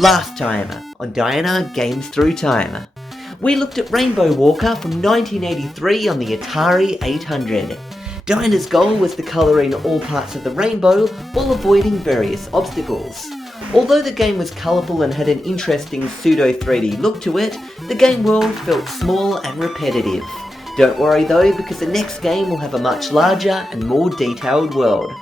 Last time on Diana Games Through Time, we looked at Rainbow Walker from 1983 on the Atari 800. Diana's goal was to colour in all parts of the rainbow while avoiding various obstacles. Although the game was colourful and had an interesting pseudo 3D look to it, the game world felt small and repetitive. Don't worry though, because the next game will have a much larger and more detailed world.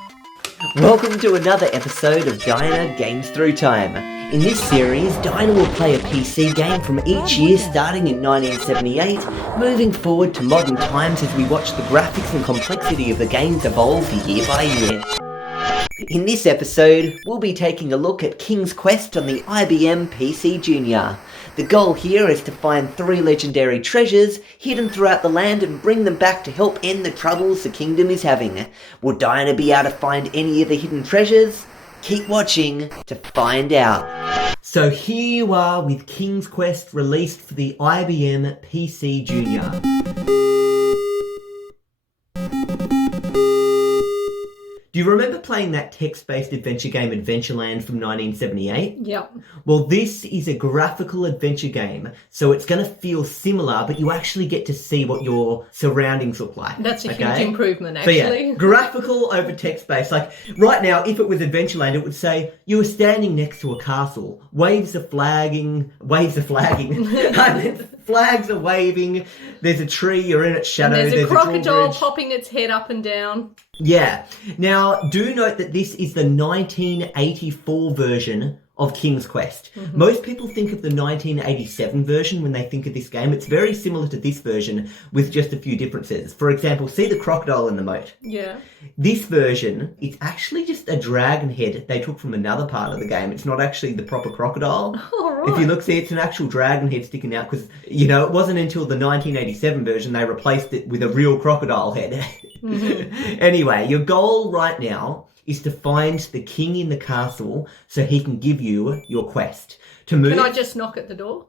Welcome to another episode of Diana Games Through Time. In this series, Diana will play a PC game from each year starting in 1978, moving forward to modern times as we watch the graphics and complexity of the games evolve year by year. In this episode, we'll be taking a look at King's Quest on the IBM PCjr. The goal here is to find 3 legendary treasures hidden throughout the land and bring them back to help end the troubles the kingdom is having. Will Diana be able to find any of the hidden treasures? Keep watching to find out. So here you are with King's Quest released for the IBM PCjr. Do you remember playing that text-based adventure game Adventureland from 1978? Yep. Well, this is a graphical adventure game, so it's going to feel similar, but you actually get to see what your surroundings look like. That's a huge improvement, actually. So yeah, graphical over text-based. Like, right now, if it was Adventureland, it would say, you were standing next to a castle. Waves are flagging. Flags are waving. There's a tree, you're in its shadow. And there's a crocodile drawbridge popping its head up and down. Yeah. Now, do note that this is the 1984 version of King's Quest. Mm-hmm. Most people think of the 1987 version when they think of this game. It's very similar to this version with just a few differences. For example, see the crocodile in the moat? Yeah. This version, it's actually just a dragon head they took from another part of the game. It's not actually the proper crocodile. Oh, right. If you look, see, it's an actual dragon head sticking out because, it wasn't until the 1987 version they replaced it with a real crocodile head. Mm-hmm. Anyway, your goal right now is to find the king in the castle so he can give you your quest. To move... Can I just knock at the door?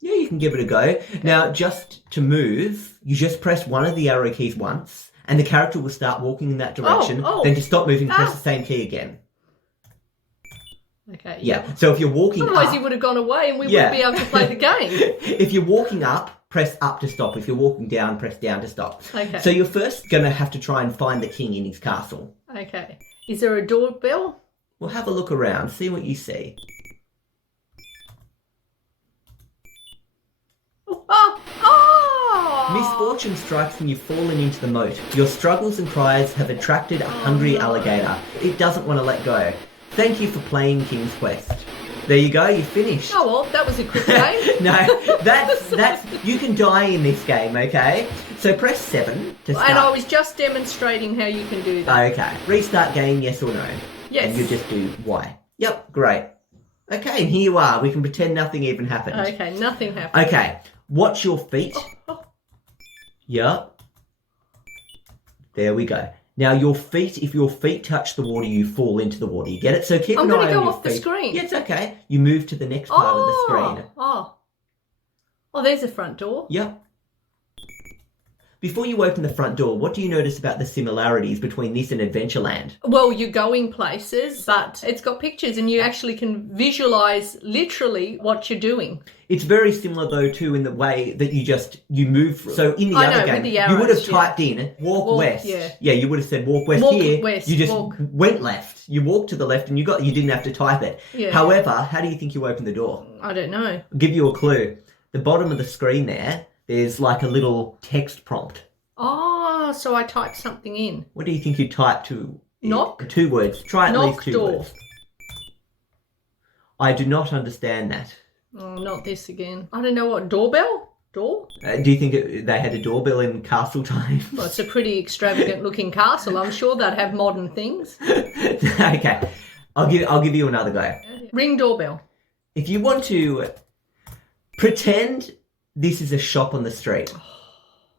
Yeah, you can give it a go. Okay. Now, just to move, you just press one of the arrow keys once, and the character will start walking in that direction. Then to stop moving, press the same key again. Okay. Yeah, so if you're walking Otherwise up... he would have gone away and we wouldn't be able to play the game. If you're walking up, press up to stop. If you're walking down, press down to stop. Okay. So you're first going to have to try and find the king in his castle. Okay. Is there a doorbell? Well, have a look around. See what you see. Misfortune strikes when you've fallen into the moat. Your struggles and cries have attracted a hungry alligator. It doesn't want to let go. Thank you for playing King's Quest. There you go, you finished. Oh, well, that was a quick game. No, that's you can die in this game, okay? So press 7 to start. And I was just demonstrating how you can do that. Okay. Restart game, yes or no? Yes. And you just do Y. Yep, great. Okay, and here you are. We can pretend nothing even happened. Okay, nothing happened. Okay, watch your feet. Oh. Yep. There we go. Now your feet, if your feet touch the water, you fall into the water. You get it? So keep an eye on your feet. I'm going to go off the screen. Yeah, it's okay. You move to the next part of the screen. Oh, there's a front door. Yep. Before you open the front door, what do you notice about the similarities between this and Adventureland? Well, you're going places, but it's got pictures and you actually can visualise literally what you're doing. It's very similar though too in the way that you move through. So in the other game, arrows, you would have typed in walk west. Yeah, you would have said walk west here. You just went left. You walked to the left and you didn't have to type it. Yeah. However, how do you think you opened the door? I don't know. I'll give you a clue. The bottom of the screen there's like a little text prompt. Oh, so I typed something in. What do you think you typed to? Knock? 2 words. Try at least 2 door. words. I do not understand that. Oh, not this again. I don't know what. Doorbell? Door? Do you think they had a doorbell in castle time? Well, it's a pretty extravagant looking castle. I'm sure they'd have modern things. Okay. I'll give you another go. Ring doorbell. If you want to pretend this is a shop on the street.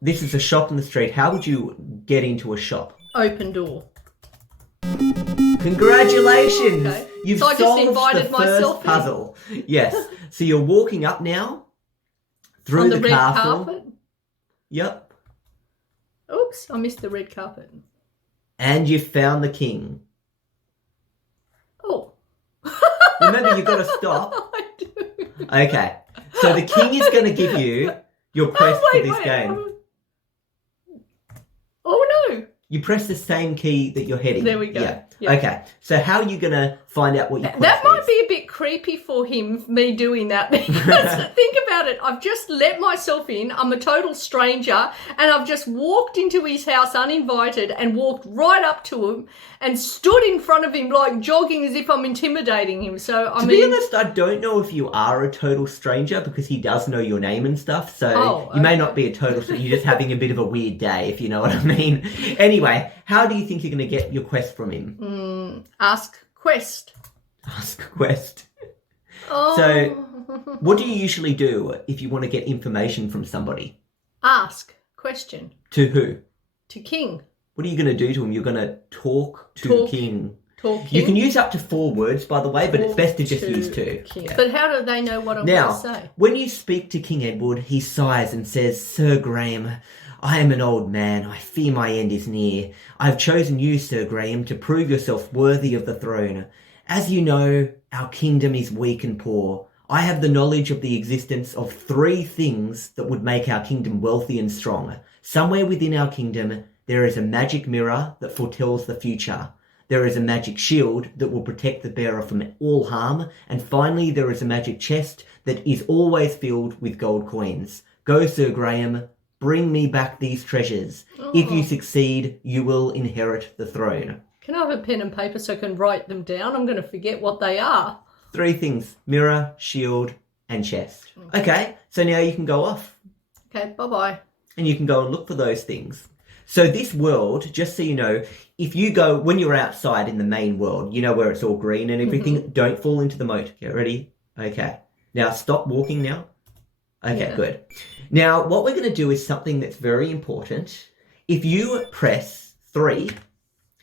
This is a shop on the street. How would you get into a shop? Open door. Congratulations! Okay. You've solved the first puzzle. Yes. So you're walking up now through on the red castle. Carpet. Yep. Oops, I missed the red carpet. And you've found the king. Oh. Remember, you've got to stop. I Okay. So the king is going to give you your quest for this game. Oh, no. You press the same key that you're hitting. There we go. Yeah. Yeah. Okay. So how are you going to find out what your quest That might is? be a bit creepy for him, me doing that. Because think about it. I've just let myself in. I'm a total stranger. And I've just walked into his house uninvited and walked right up to him and stood in front of him like jogging as if I'm intimidating him. So, To be honest, I don't know if you are a total stranger because he does know your name and stuff. So you may not be a total stranger. You're just having a bit of a weird day, if you know what I mean. Anyway, how do you think you're going to get your quest from him? Ask quest. Ask quest. Oh. So what do you usually do if you want to get information from somebody? Ask question. To who? To king. What are you going to do to him? You're going to talk to king. Talk king. You can use up to 4 words, by the way, but it's best to just use 2. Yeah. But how do they know what I'm going to say? When you speak to King Edward, he sighs and says, Sir Graham, I am an old man. I fear my end is near. I have chosen you, Sir Graham, to prove yourself worthy of the throne. As you know, our kingdom is weak and poor. I have the knowledge of the existence of 3 things that would make our kingdom wealthy and strong. Somewhere within our kingdom, there is a magic mirror that foretells the future. There is a magic shield that will protect the bearer from all harm. And finally, there is a magic chest that is always filled with gold coins. Go, Sir Graham, bring me back these treasures. If you succeed, you will inherit the throne. Can I have a pen and paper so I can write them down? I'm going to forget what they are. 3 things: mirror, shield, and chest. Okay, so now you can go off. Okay, bye-bye. And you can go and look for those things. So this world, just so you know, if you go, when you're outside in the main world, you know where it's all green and everything, don't fall into the moat. Get ready? Okay. Now stop walking now. Okay, good. Now, what we're going to do is something that's very important. If you press 3,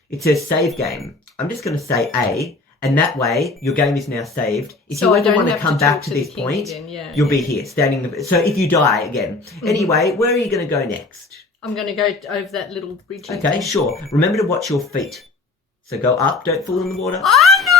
it says save game. I'm just going to say A, and that way your game is now saved. If you ever want to come back to this point, you'll be here, standing. So if you die again. Anyway, where are you going to go next? I'm going to go over that little bridge. Okay, sure. Remember to watch your feet. So go up, don't fall in the water. Oh, no!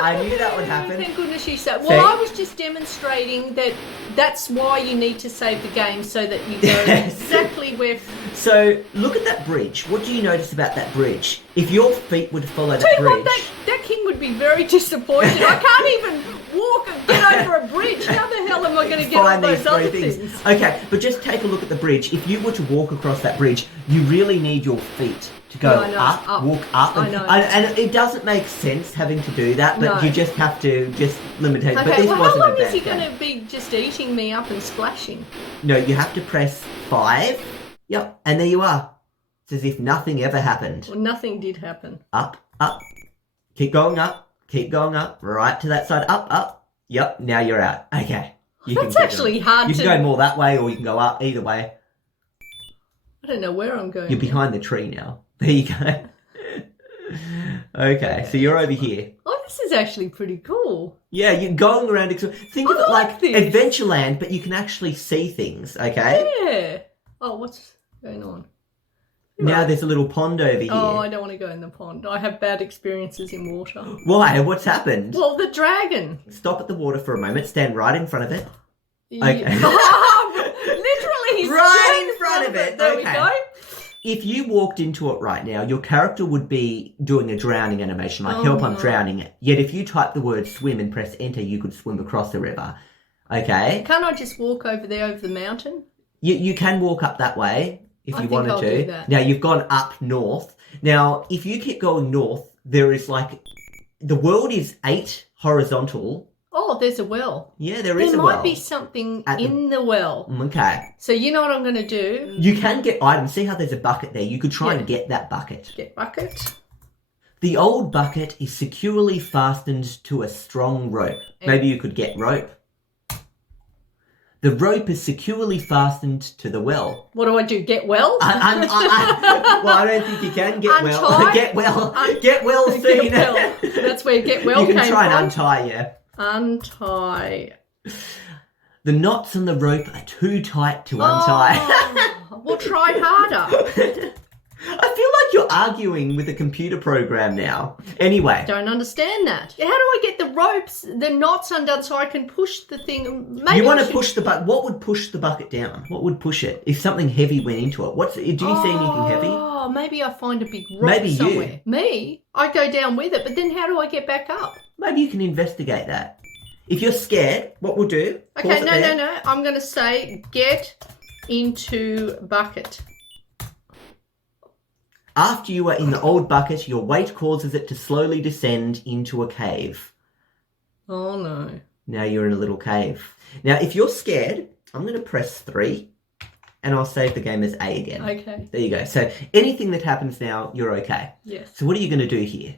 I knew that would happen. Thank goodness you said. Well, I was just demonstrating that that's why you need to save the game so that you know exactly where... So, look at that bridge. What do you notice about that bridge? If your feet would follow that bridge... That king would be very disappointed. I can't even walk and get over a bridge. How the hell am I going to get all those other things? Okay, but just take a look at the bridge. If you were to walk across that bridge, you really need your feet to go up, walk up. And it doesn't make sense having to do that, but you just have to just limit it. Okay, but this wasn't how long a is he bad going to be just eating me up and splashing? No, you have to press 5. Yep, and there you are. It's as if nothing ever happened. Well, nothing did happen. Up, up. Keep going up. Keep going up. Right to that side. Up, up. Yep, now you're out. Okay. That's actually hard to... You can go more that way or you can go up. Either way. I don't know where I'm going. You're behind the tree now. There you go. Okay, so you're over here. Oh, this is actually pretty cool. Yeah, you're going around. Think of it like Adventureland, but you can actually see things, okay? Yeah. Oh, what's going on? Now there's a little pond over here. Oh, I don't want to go in the pond. I have bad experiences in water. Why? What's happened? Well, the dragon. Stop at the water for a moment. Stand right in front of it. Yeah. Okay. Literally, he's right in front of it. There we go. If you walked into it right now, your character would be doing a drowning animation, like help, I'm drowning. Yet if you type the word swim and press enter, you could swim across the river. Okay? Can't I just walk over there over the mountain? You can walk up that way if you wanted to. Do that. Now, you've gone up north. Now, if you keep going north, there is like... The world is 8 horizontal. Oh, there's a well. Yeah, there is a well. There might be something in the well. Okay. So you know what I'm going to do? You can get items. See how there's a bucket there? You could try and get that bucket. Get bucket. The old bucket is securely fastened to a strong rope. Maybe you could get rope. The rope is securely fastened to the well. What do I do? Get well? Well, I don't think you can get well. Get well. Get well soon. Get well. That's where get well came from. You can try and untie, yeah. Untie. The knots on the rope are too tight to untie. We'll try harder. I feel like you're arguing with a computer program now. Anyway. Don't understand that. How do I get the ropes, the knots undone so I can push the thing? Maybe You want to push the bucket. What would push the bucket down? What would push it? If something heavy went into it. Do you see anything heavy? Oh, maybe I find a big rock somewhere. Me? I go down with it, but then how do I get back up? Maybe you can investigate that. If you're scared, what we'll do... Okay, no. I'm going to say get into bucket. After you are in the old bucket, your weight causes it to slowly descend into a cave. Oh, no. Now you're in a little cave. Now, if you're scared, I'm going to press 3, and I'll save the game as A again. Okay. There you go. So anything that happens now, you're okay. Yes. So what are you going to do here?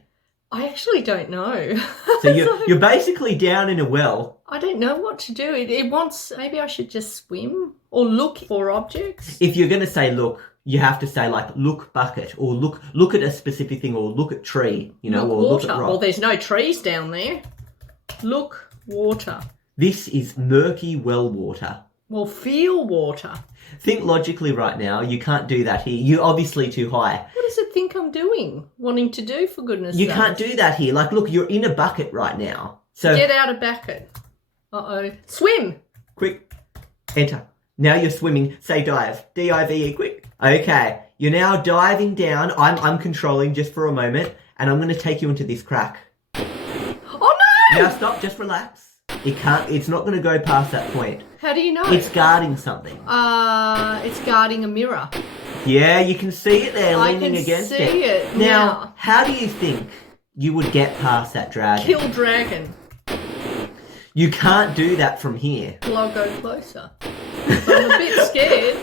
I actually don't know. So you're basically down in a well. I don't know what to do. It wants... Maybe I should just swim or look for objects. If you're going to say look... You have to say like look bucket or look at a specific thing or look at tree, or water. look at rock. Well, there's no trees down there. Look water. This is murky well water. Well, feel water. Think logically right now. You can't do that here. You're obviously too high. What does it think I'm doing? Wanting to do, for goodness sake? You can't do that here. Like, look, you're in a bucket right now. So get out of bucket. Uh-oh. Swim. Quick. Enter. Now you're swimming. Say dive. D-I-V-E. Quick. Okay. You're now diving down. I'm controlling just for a moment, and I'm going to take you into this crack. Oh no! Now stop. Just relax. It's not going to go past that point. How do you know? It's guarding something. It's guarding a mirror. Yeah, you can see it there leaning against it. I can see it Now, how do you think you would get past that dragon? Kill dragon. You can't do that from here. Well, I'll go closer. I'm a bit scared.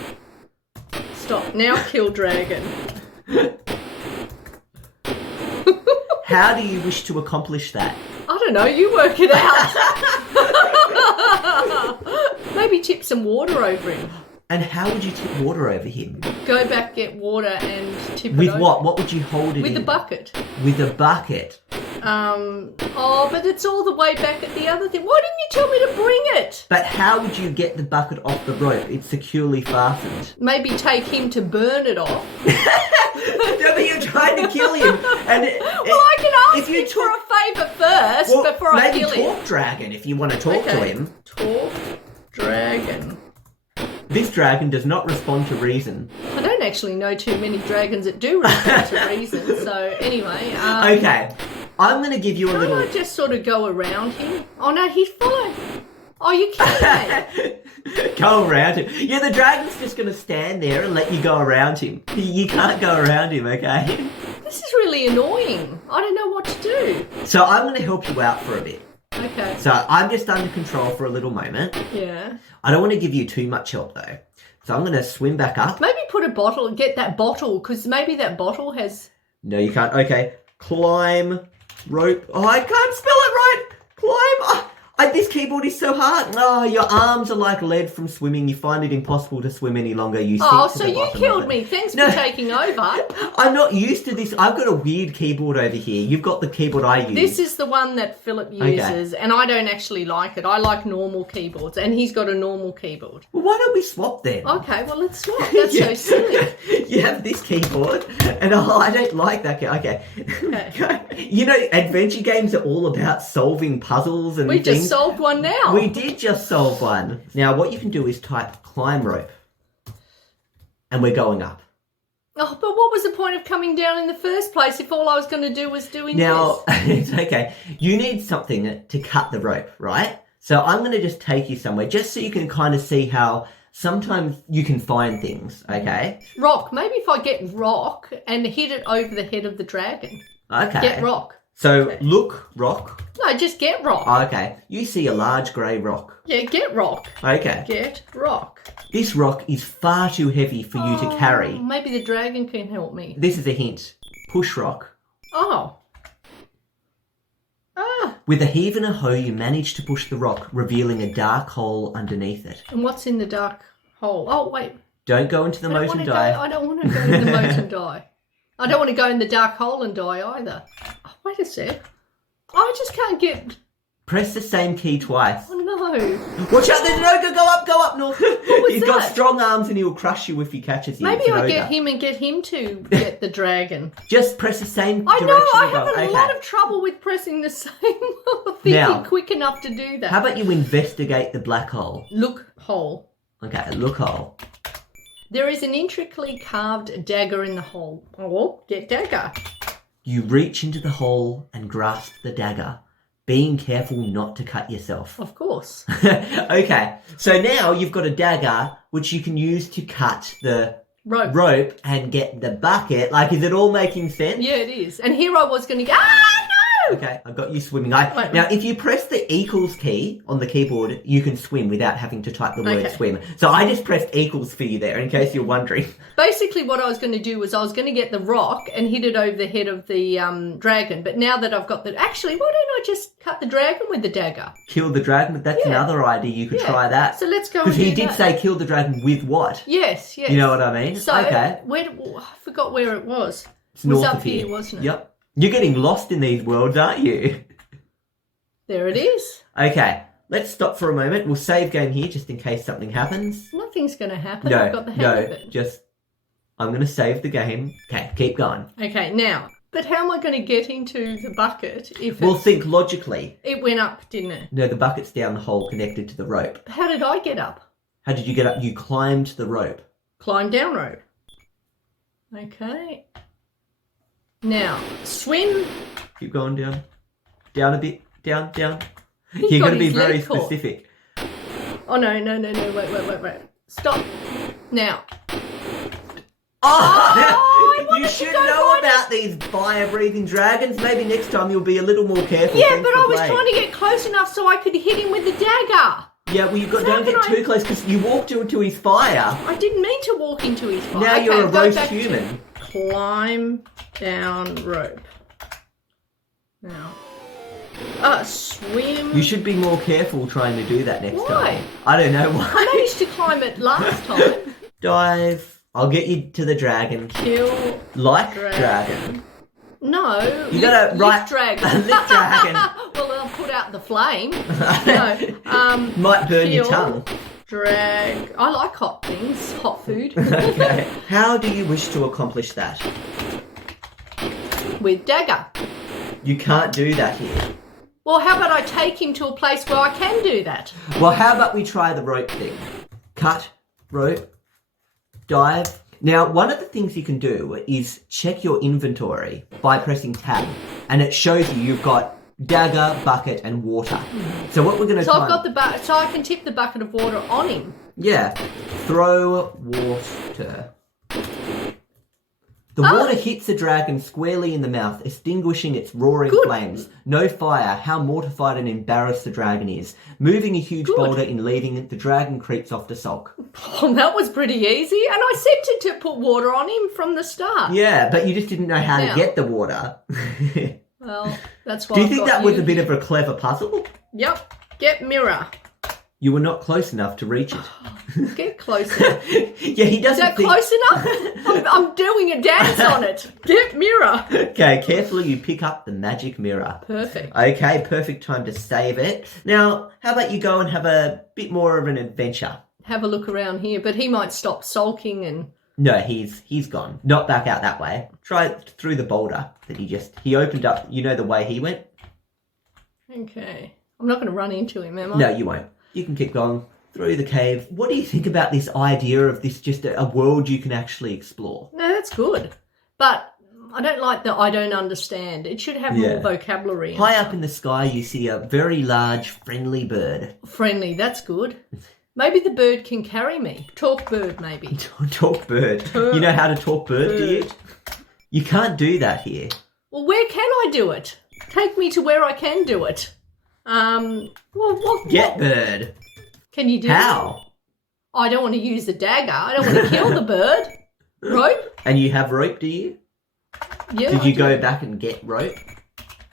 Stop. Now kill dragon. How do you wish to accomplish that? I don't know. You work it out. Maybe tip some water over him. And how would you tip water over him? Go back, get water and tip it With over. what? What would you hold it in? With a bucket. With a bucket? But it's all the way back at the other thing. Why didn't you tell me to bring it? But how would you get the bucket off the rope? It's securely fastened. Maybe take him to burn it off. No, but you're trying to kill him. I can ask him for a favour first before I kill him. Maybe talk dragon if you want to talk to him. Talk dragon. This dragon does not respond to reason. I don't actually know too many dragons that do respond to reason. So anyway. Okay. I'm going to give you a little... Can't I just sort of go around him? Oh no, he's following. Oh, you can't. Go around him. Yeah, the dragon's just going to stand there and let you go around him. You can't go around him, okay? This is really annoying. I don't know what to do. So I'm going to help you out for a bit. Okay. So I'm just under control for a little moment. Yeah. I don't want to give you too much help though. So I'm going to swim back up. Maybe put a bottle, get that bottle, because maybe that bottle has... No, you can't. Okay. Climb, rope. Oh, I can't spell it right. Climb. This keyboard is so hard. Oh, your arms are like lead from swimming. You find it impossible to swim any longer. You sink to the bottom killed me. Thanks for taking over. I'm not used to this. I've got a weird keyboard over here. You've got the keyboard I use. This is the one that Philip uses, and I don't actually like it. I like normal keyboards, and he's got a normal keyboard. Well, why don't we swap then? Okay, well, let's swap. That's so silly. You have this keyboard, and I don't like that. Okay. You know, adventure games are all about solving puzzles and things. We just solved one now. We did just solve one. Now, what you can do is type climb rope. And we're going up. Oh, but what was the point of coming down in the first place if all I was going to do was doing this? It's okay. You need something to cut the rope, right? So I'm going to just take you somewhere just so you can kind of see how sometimes you can find things, okay? Rock. Maybe if I get rock and hit it over the head of the dragon. Okay. Get rock. So look, rock. No, just get rock. Okay. You see a large grey rock. Yeah, get rock. Okay. Get rock. This rock is far too heavy for you to carry. Maybe the dragon can help me. This is a hint. Push rock. Oh. With a heave and a hoe, you manage to push the rock, revealing a dark hole underneath it. And what's in the dark hole? Oh, wait. Don't go into the moat and die. I don't want to go in the moat and die. I don't want to go in the dark hole and die either. Oh, wait a sec. I just can't get... Press the same key twice. Oh, no. Watch out, there's no, go up, North. was He's got that? strong arms and he'll crush you if he catches you. Maybe It's an I ogre. get him to get the dragon. Just press the same I direction. know, I and go. have a Okay. lot of trouble with pressing the same thinking Now, quick enough to do that. How about you investigate the black hole? Look hole. Okay, look hole. There is an intricately carved dagger in the hole. Oh, get dagger. You reach into the hole and grasp the dagger, being careful not to cut yourself. Of course. Okay, so now you've got a dagger which you can use to cut the rope and get the bucket. Like, is it all making sense? Yeah, it is. And here I was going to go, no! Okay, I got you swimming. Wait. Now, if you press the equals key on the keyboard, you can swim without having to type the word Okay. swim. So I just pressed equals for you there, in case you're wondering. Basically, what I was going to do was I was going to get the rock and hit it over the head of the dragon. But now that I've got the... Actually, why don't I just cut the dragon with the dagger? Kill the dragon, but that's Yeah. another idea. You could try that. So let's go and Because do he did that. say kill the dragon with what? Yes. You know what I mean? So, okay. I forgot where it was. It's It was north up of here. here, wasn't it? Yep. You're getting lost in these worlds, aren't you? There it is. Okay, let's stop for a moment. We'll save game here just in case something happens. Nothing's going to happen. I've got the hang of it. just... I'm going to save the game. Okay, keep going. Okay, now, but how am I going to get into the bucket if We'll think logically. it went up, didn't it? No, the bucket's down the hole connected to the rope. How did I get up? How did you get up? You climbed the rope. Climb down rope. Okay. Now, swim. Keep going down. Down a bit. Down. He's You're got going to be his leg very caught. specific. Oh, no. Wait. Stop. Now. Oh! I wanted You to should go know find about these fire-breathing dragons. Maybe next time you'll be a little more careful. Yeah, Thanks but for I was playing. trying to get close enough so I could hit him with the dagger. Yeah, well, you've got So don't how get can too close because you walked into his fire. I didn't mean to walk into his fire. Now Okay, you're a go roast back to human. Climb down rope. Now. Swim. You should be more careful trying to do that next Why? time. I don't know why. I managed to climb it last time. Dive. I'll get you to the dragon. Kill. Like Dragon. dragon. No. You gotta lift dragon. Lift dragon. Well, I'll put out the flame. No. Might burn your kill. tongue. Drag. I like hot things. Hot food. Okay. How do you wish to accomplish that? With dagger. You can't do that here. Well, how about I take him to a place where I can do that? Well, how about we try the rope thing? Cut, rope, dive. Now, one of the things you can do is check your inventory by pressing tab, and it shows you've got dagger, bucket, and water. So what we're going to So try... I've got the bucket, so I can tip the bucket of water on him. Yeah. Throw water. The water hits the dragon squarely in the mouth, extinguishing its roaring flames. No fire. How mortified and embarrassed the dragon is. Moving a huge boulder and leaving it, the dragon creeps off to sulk. Oh, that was pretty easy. And I said to put water on him from the start. Yeah, but you just didn't know how Now. to get the water. Well, that's why Do you I've think got that was you a bit here. of a clever puzzle? Yep. Get mirror. You were not close enough to reach it. Get closer. Yeah, he Is doesn't that think... close enough? I'm doing a dance on it. Get mirror. Okay, carefully you pick up the magic mirror. Perfect. Okay, perfect time to save it. Now, how about you go and have a bit more of an adventure? Have a look around here, but he might stop sulking and... No, he's gone. Not back out that way. Try through the boulder that he opened up. You know the way he went? Okay. I'm not going to run into him, am I? No, you won't. You can keep going through the cave. What do you think about this idea of this just a world you can actually explore? No, that's good. But I don't like the I don't understand. It should have more vocabulary. High up in the sky, you see a very large, friendly bird. Friendly, that's good. Maybe the bird can carry me. Talk bird, maybe. Talk bird. You know how to talk bird, do you? You can't do that here. Well, where can I do it? Take me to where I can do it. Get bird. Can you do How? I don't want to use the dagger. I don't want to kill the bird. Rope? And you have rope, do you? Yeah. Did I you do. go back and get rope?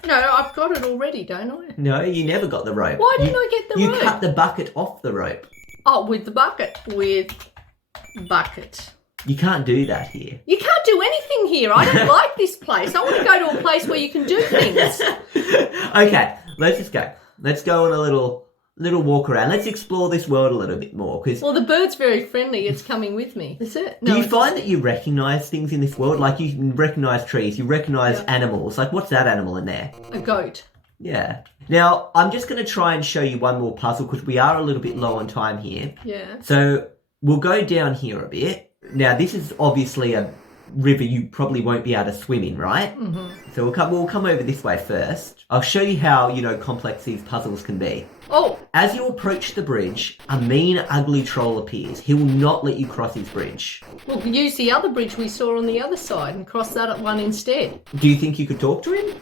No, I've got it already, don't I? No, you never got the rope. Why didn't I get the You rope? cut the bucket off the rope. Oh, with the bucket. With bucket. You can't do that here. You can't do anything here. I don't like this place. I want to go to a place where you can do things. Okay, let's just go. Let's go on a little little walk around. Let's explore this world a little bit more. Because Well, the bird's very friendly. It's coming with me. Is it? do you find that you recognise things in this world? Like you recognise trees, you recognise animals. Like what's that animal in there? A goat. Yeah. Now, I'm just going to try and show you one more puzzle because we are a little bit low on time here. Yeah. So we'll go down here a bit. Now, this is obviously a river you probably won't be able to swim in, right? Mm-hmm. So we'll come over this way first. I'll show you how, complex these puzzles can be. Oh. As you approach the bridge, a mean, ugly troll appears. He will not let you cross his bridge. We'll use the other bridge we saw on the other side and cross that one instead. Do you think you could talk to him?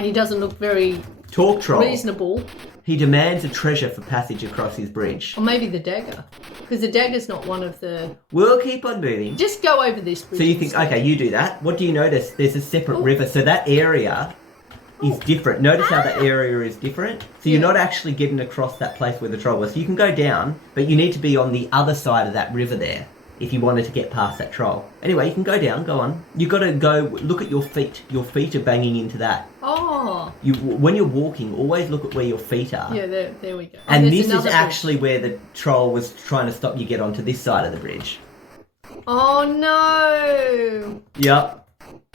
He doesn't look very Talk troll. reasonable. He demands a treasure for passage across his bridge. Or maybe the dagger. Because the dagger's not one of the... We'll keep on moving. Just go over this bridge. So you think, okay, you do that. What do you notice? There's a separate river. So that area is different. Notice how that area is different. So you're not actually getting across that place where the troll was. So you can go down, but you need to be on the other side of that river there if you wanted to get past that troll. Anyway, you can go down, go on. You've got to go, look at your feet. Your feet are banging into that. Oh. When you're walking, always look at where your feet are. Yeah, there we go. And there's this is another actually where the troll was trying to stop you get onto this side of the bridge. Oh no! Yep.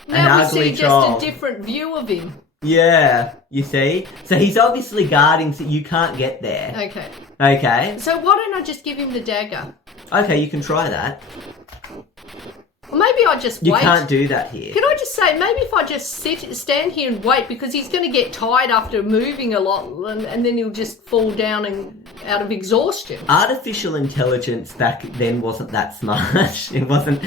Now An we ugly see troll. just a different view of him. Yeah, you see? So he's obviously guarding so you can't get there. Okay. Okay. So why don't I just give him the dagger? Okay, you can try that. Or maybe I just You wait. can't do that here. Can I just say, maybe if I just stand here and wait, because he's going to get tired after moving a lot, and then he'll just fall down and out of exhaustion. Artificial intelligence back then wasn't that smart. It wasn't...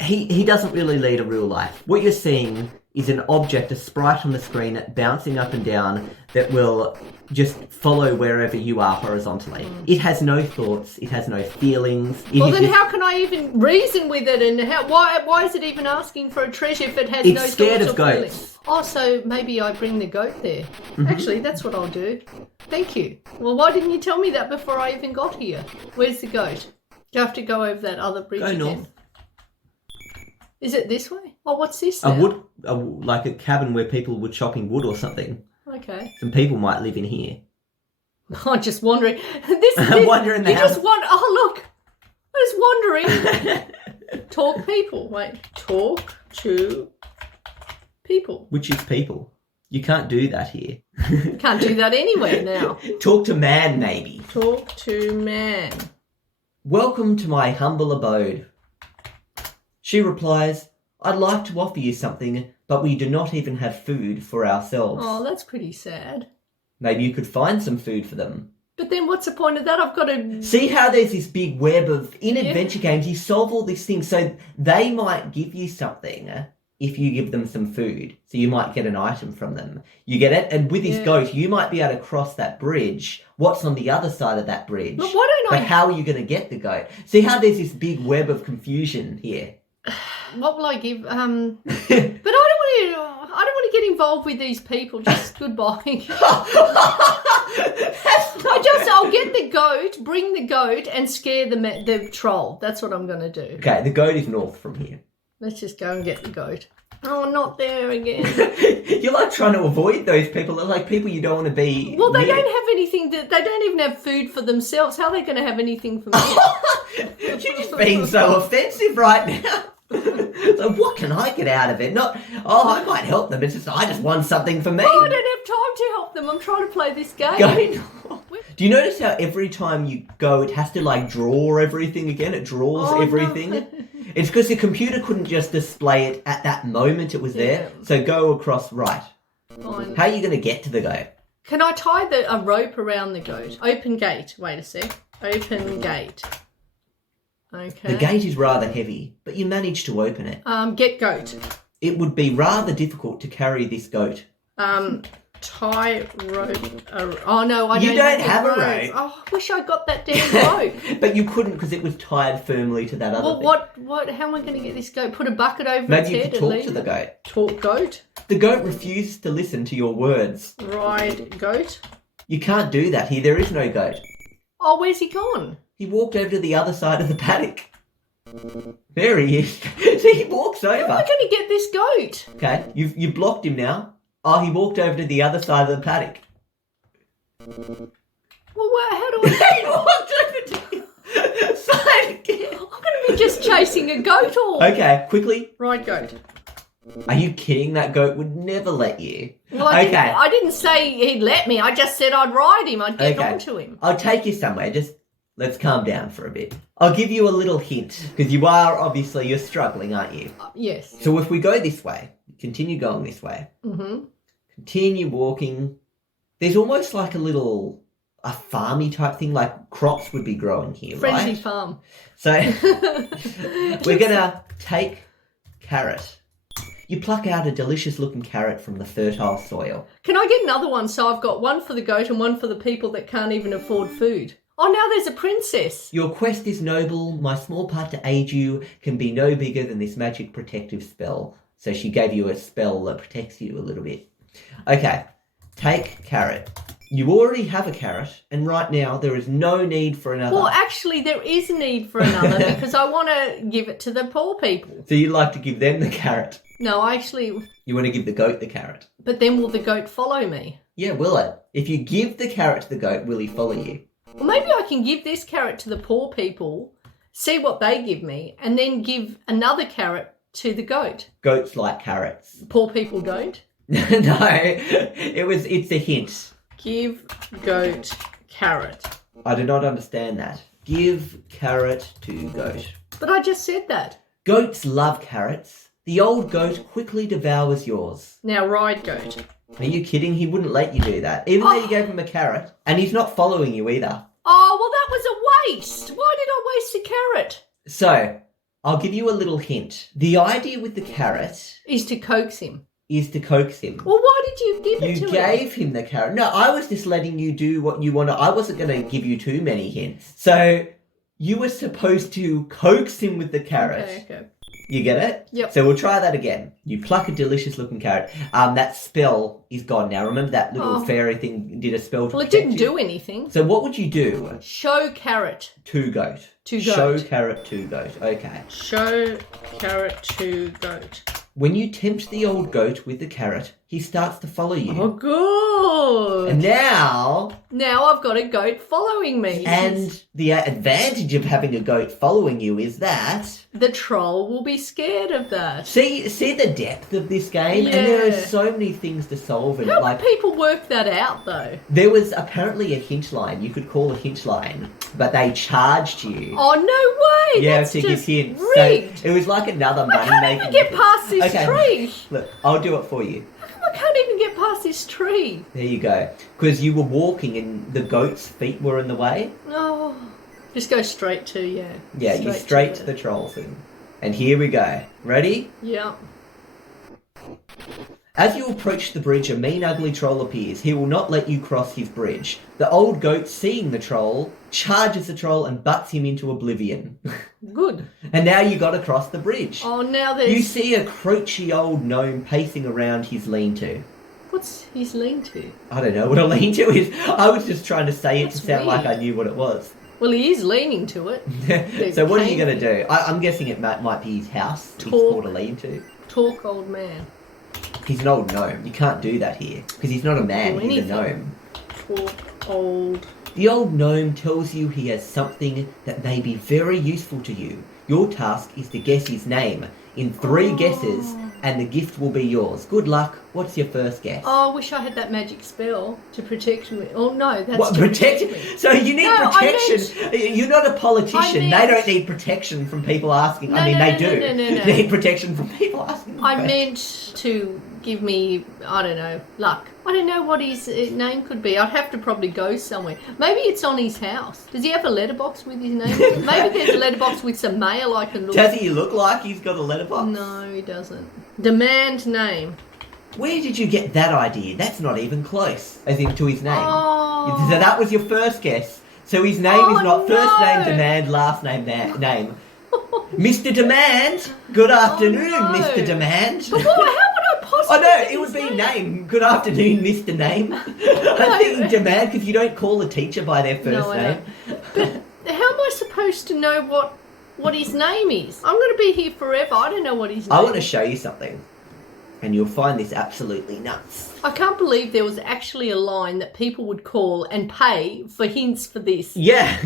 He doesn't really lead a real life. What you're seeing is an object, a sprite on the screen, bouncing up and down that will just follow wherever you are horizontally. It has no thoughts. It has no feelings. Well, then how can I even reason with it? And why is it even asking for a treasure if it has no It's scared thoughts of or goats. feelings? Oh, so maybe I bring the goat there. Actually, that's what I'll do. Thank you. Well, why didn't you tell me that before I even got here? Where's the goat? Do you have to go over that other bridge Go again? north. Is it this way? Oh, what's this A now? like a cabin where people were chopping wood or something. Okay. Some people might live in here. I'm just wondering. This Wandering the you house. just want. Oh, look. I was wondering. Talk people. Wait. Talk to people. Which is people. You can't do that here. Can't do that anywhere now. Talk to man, maybe. Talk to man. Welcome to my humble abode. She replies, I'd like to offer you something, but we do not even have food for ourselves. Oh, that's pretty sad. Maybe you could find some food for them. But then what's the point of that? I've got to... See how there's this big web of, in adventure games, you solve all these things, so they might give you something if you give them some food. So you might get an item from them. You get it? And with this goat, you might be able to cross that bridge. What's on the other side of that bridge? But why don't But how are you going to get the goat? See how there's this big web of confusion here? What will I give? But I don't want to get involved with these people. Just goodbye. I'll get the goat, bring the goat, and scare the troll. That's what I'm going to do. Okay, the goat is north from here. Let's just go and get the goat. Oh, not there again. You're like trying to avoid those people. They're like people you don't want to be. Well, they near. don't have anything. They don't even have food for themselves. How are they going to have anything for me? You're just being so offensive right now. So what can I get out of it? Not, I might help them. It's just, I just want something for me. Oh, I don't have time to help them. I'm trying to play this game. Do you notice how every time you go, it has to like draw everything again? It draws everything. No. It's because the computer couldn't just display it at that moment it was there. So go across right. Fine. How are you going to get to the goat? Can I tie a rope around the goat? Open gate. Wait a sec. Open gate. Okay. The gate is rather heavy, but you managed to open it. Get goat. It would be rather difficult to carry this goat. Tie rope. Oh no, I You don't don't have a rope. Oh, I wish I got that damn rope. But you couldn't because it was tied firmly to that other Well, thing. what? How am I going to get this goat? Put a bucket over its Maybe you head could and talk leave to the it? goat. Talk goat. The goat refuses to listen to your words. Ride goat. You can't do that here. There is no goat. Oh, where's he gone? He walked over to the other side of the paddock. There he is. See, he walks over. How am I going to get this goat? Okay, you've blocked him now. Oh, he walked over to the other side of the paddock. Well, how do I... He walked over to you. Say it again. I'm going to be just chasing a goat or... Okay, quickly. Right, goat. Are you kidding? That goat would never let you. Well, I didn't say he'd let me. I just said I'd ride him. I'd get onto him. I'll take you somewhere. Just let's calm down for a bit. I'll give you a little hint because you're struggling, aren't you? Yes. So if we go this way, continue going this way. Mm-hmm. Continue walking. There's almost like a farmy type thing, like crops would be growing here, Friendly right? farm. So we're gonna take carrot. You pluck out a delicious looking carrot from the fertile soil. Can I get another one? So I've got one for the goat and one for the people that can't even afford food. Oh, now there's a princess. Your quest is noble. My small part to aid you can be no bigger than this magic protective spell. So she gave you a spell that protects you a little bit. Okay, take carrot. You already have a carrot, and right now there is no need for another. Well, actually, there is need for another because I want to give it to the poor people. So you'd like to give them the carrot? No, actually... You want to give the goat the carrot? But then will the goat follow me? Yeah, will it? If you give the carrot to the goat, will he follow you? Well, maybe I can give this carrot to the poor people, see what they give me, and then give another carrot to the goat. Goats like carrots. Poor people don't? No, it's a hint. Give goat carrot. I do not understand that. Give carrot to goat. But I just said that. Goats love carrots. The old goat quickly devours yours. Now ride goat. Are you kidding? He wouldn't let you do that. Even though you gave him a carrot. And he's not following you either. Oh, well, that was a waste. Why did I waste a carrot? So, I'll give you a little hint. The idea with the carrot is to coax him. Well, why did you give it to him? You gave him the carrot. No, I was just letting you do what you want to. I wasn't going to give you too many hints. So, you were supposed to coax him with the carrot. Okay. You get it? Yep. So we'll try that again. You pluck a delicious looking carrot. That spell is gone now. Remember that little fairy thing did a spell to Well, it protect didn't you? do anything. So what would you do? Show carrot. To goat. Show carrot to goat. Okay. Show carrot to goat. When you tempt the old goat with the carrot, he starts to follow you. Oh, good. And now I've got a goat following me. And the advantage of having a goat following you is that the troll will be scared of that. See the depth of this game, Yeah. and there are so many things to solve. And How do people work that out, though? There was apparently a hint line. You could call a hint line, but they charged you. Oh, no way! Yeah, That's to just give hints. rigged. So it was like another money I can't making. even get past this tree. Look, I'll do it for you. How come I can't even get past this tree? There you go. Because you were walking and the goat's feet were in the way. Oh, just go straight to, Yeah, you straight to the troll thing. And here we go. Ready? Yeah. As you approach the bridge, a mean, ugly troll appears. He will not let you cross his bridge. The old goat, seeing the troll, charges the troll and butts him into oblivion. Good. And now you got to cross the bridge. Oh, now there's... You see a crouchy old gnome pacing around his lean-to. What's his lean-to? I don't know what a lean-to is. I was just trying to say it That's to sound weird. like I knew what it was. Well, he is leaning to it. So what are you going to do? I'm guessing it might be his house. It's called a lean-to. Talk, old man. He's an old gnome. You can't do that here. Because he's not a man, he's a gnome. Talk, old... The old gnome tells you he has something that may be very useful to you. Your task is to guess his name in 3 guesses, and the gift will be yours. Good luck. What's your first guess? Oh, I wish I had that magic spell to protect me. Oh, no, that's What, to protect me. So you need protection. You're not a politician. I meant- They don't need protection from people asking. No, they do. no. They need protection from people asking. I meant to give me, I don't know, luck. I don't know what his name could be. I'd have to probably go somewhere. Maybe it's on his house. Does he have a letterbox with his name? Maybe there's a letterbox with some mail I can look. Does he look like he's got a letterbox? No, he doesn't. Demand name. Where did you get that idea? That's not even close, as in to his name. Oh. So that was your first guess. So his name is not first no. name Demand, last name name. Mr. Demand. Good afternoon, no. Mr. Demand. But how would I possibly Oh no, get it would his be name? name. Good afternoon, Mr. Name. I think Demand, because you don't call a teacher by their first I name. don't. But how am I supposed to know what his name is? I'm going to be here forever. I don't know what his name is. I want to show you something. and you'll find this absolutely nuts. I can't believe there was actually a line that people would call and pay for hints for this. Yeah,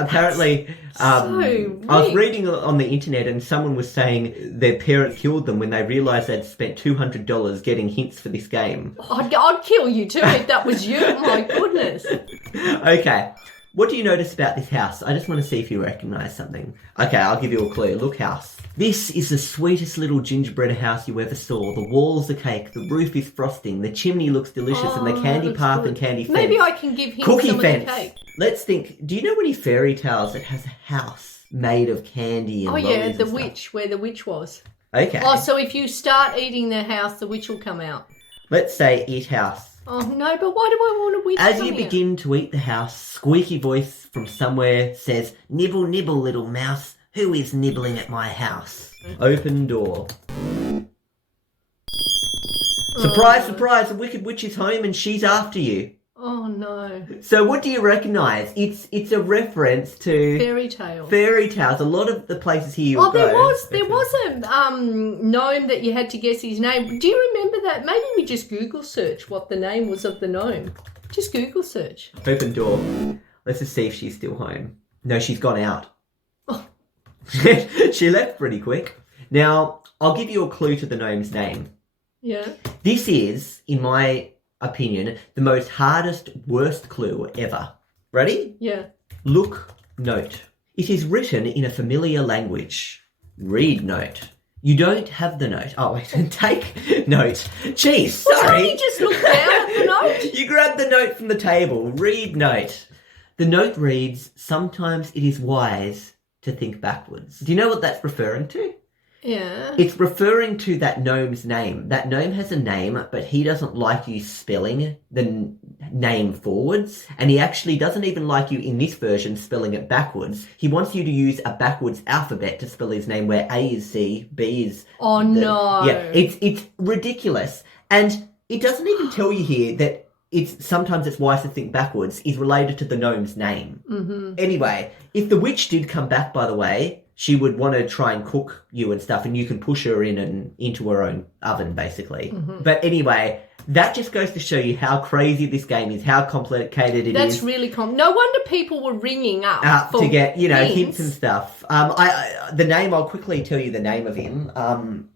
apparently. So I was reading on the internet, and someone was saying their parent killed them when they realised they'd spent $200 getting hints for this game. I'd kill you too if that was you. My goodness. Okay. What do you notice about this house? I just want to see if you recognise something. Okay, I'll give you a clue. Look, house. This is the sweetest little gingerbread house you ever saw. The walls are cake, the roof is frosting, the chimney looks delicious, and the candy path and candy fence. Maybe I can give him cookie some fence. of the cake. Let's think. Do you know any fairy tales that has a house made of candy and lollies and the stuff? witch, where the witch was. Okay. Oh, so if you start eating the house, the witch will come out. Let's say eat house. Oh, no, but why do I want a witch As come you out? begin to eat the house, squeaky voice from somewhere says, "Nibble, nibble, little mouse. Who is nibbling at my house?" Open door. Surprise, surprise, the Wicked Witch is home and she's after you. Oh, no. So what do you recognise? It's a reference to Fairy tale. fairy tales. A lot of the places here you'll Oh, there go. was a gnome that you had to guess his name. Do you remember that? Maybe we just Google search what the name was of the gnome. Just Google search. Open door. Let's just see if she's still home. No, she's gone out. Oh. She left pretty quick. Now, I'll give you a clue to the gnome's name. Yeah. This is, in my opinion, the most hardest, worst clue ever. Ready? Yeah. Look, note. It is written in a familiar language. Read note. You don't have the note. Oh, wait. Take note. Jeez, sorry. Well, you just look down at the note. You grabbed the note from the table. Read note. The note reads, "Sometimes it is wise to think backwards." Do you know what that's referring to? Yeah. It's referring to that gnome's name. That gnome has a name, but he doesn't like you spelling the name forwards. And he actually doesn't even like you in this version spelling it backwards. He wants you to use a backwards alphabet to spell his name, where A is C, B is... Oh, no. Yeah, it's ridiculous. And it doesn't even tell you here that sometimes it's wise to think backwards is related to the gnome's name. Mm-hmm. Anyway, if the witch did come back, by the way, she would want to try and cook you and stuff, and you can push her into her own oven, basically. Mm-hmm. But anyway, that just goes to show you how crazy this game is, how complicated it is. That's really no wonder people were ringing up for to get, hints hints and stuff. The name, I'll quickly tell you the name of him.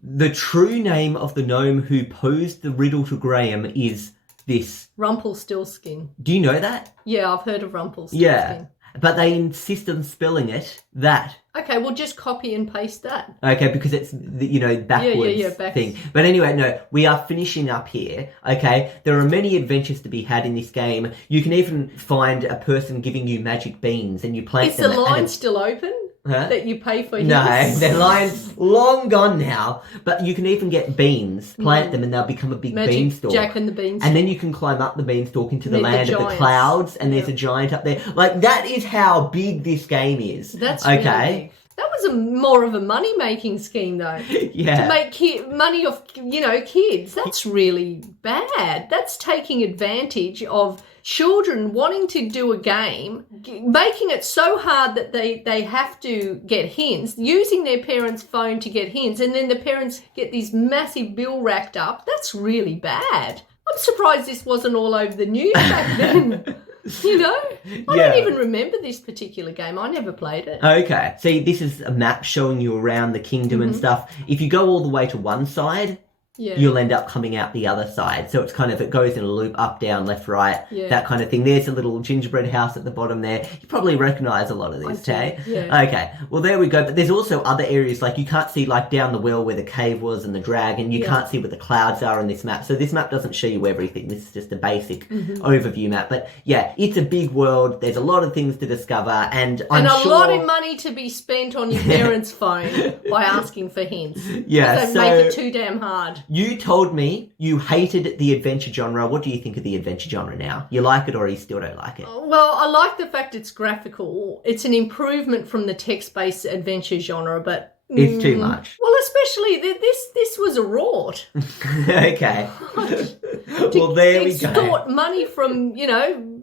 The true name of the gnome who posed the riddle to Graham is this. Rumpelstiltskin. Do you know that? Yeah, I've heard of Rumpelstiltskin. Yeah. But they insist on spelling it that. Okay, well, just copy and paste that. Okay, because it's the, backwards thing. But anyway, no, we are finishing up here, okay? There are many adventures to be had in this game. You can even find a person giving you magic beans and you plant them. Is the line still open? Huh? That you pay for No, hints? their line's long gone now. But you can even get beans, plant them, and they'll become a big Magic beanstalk. Jack and the Beanstalk. And then you can climb up the beanstalk into the Meet the land of the giants. clouds, and there's a giant up there. Like, that is how big this game is. That's okay. Really big. That was more of a money-making scheme, though. Yeah. To make money off, kids. That's really bad. That's taking advantage of children wanting to do a game, making it so hard that they have to get hints, using their parents' phone to get hints, and then the parents get this massive bill racked up. That's really bad. I'm surprised this wasn't all over the news back then. I don't even remember this particular game. I never played it. Okay. See, this is a map showing you around the kingdom and stuff. If you go all the way to one side, you'll end up coming out the other side. So it's it goes in a loop, up, down, left, right, that kind of thing. There's a little gingerbread house at the bottom there. You probably recognise a lot of this, Tay. Yeah. Okay, well, there we go. But there's also other areas, like you can't see down the well where the cave was and the dragon. You can't see where the clouds are on this map. So this map doesn't show you everything. This is just a basic overview map. But yeah, it's a big world. There's a lot of things to discover. And I'm a sure... lot of money to be spent on your parents' phone by asking for hints. Yeah, so make it too damn hard. You told me you hated the adventure genre. What do you think of the adventure genre now? You like it or you still don't like it? Well, I like the fact it's graphical. It's an improvement from the text-based adventure genre, but... It's too much. Well, especially this was a rort. Okay. Well, there we go. Extort money from,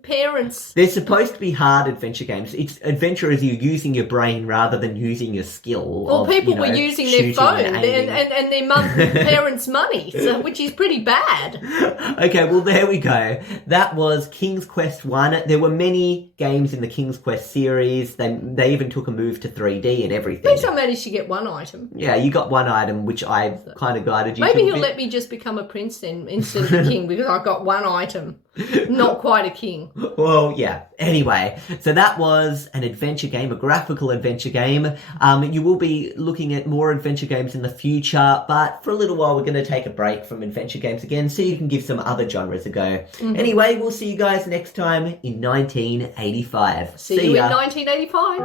parents. They're supposed to be hard adventure games. It's adventure as you're using your brain rather than using your skill. Well, of, people you know, were using their shooting phone and aiming. and their parents' money, so, which is pretty bad. Okay, well, there we go. That was King's Quest 1. There were many games in the King's Quest series. They even took a move to 3D and everything. At least I managed to get one item. Yeah, you got one item, which I kind of guided you Maybe to. he'll let me just become a prince then instead of a king because I got one item. Not quite a king. Well, yeah. Anyway, so that was an adventure game, a graphical adventure game. You will be looking at more adventure games in the future, but for a little while we're going to take a break from adventure games again so you can give some other genres a go. Anyway, we'll see you guys next time in 1985. See you in 1985.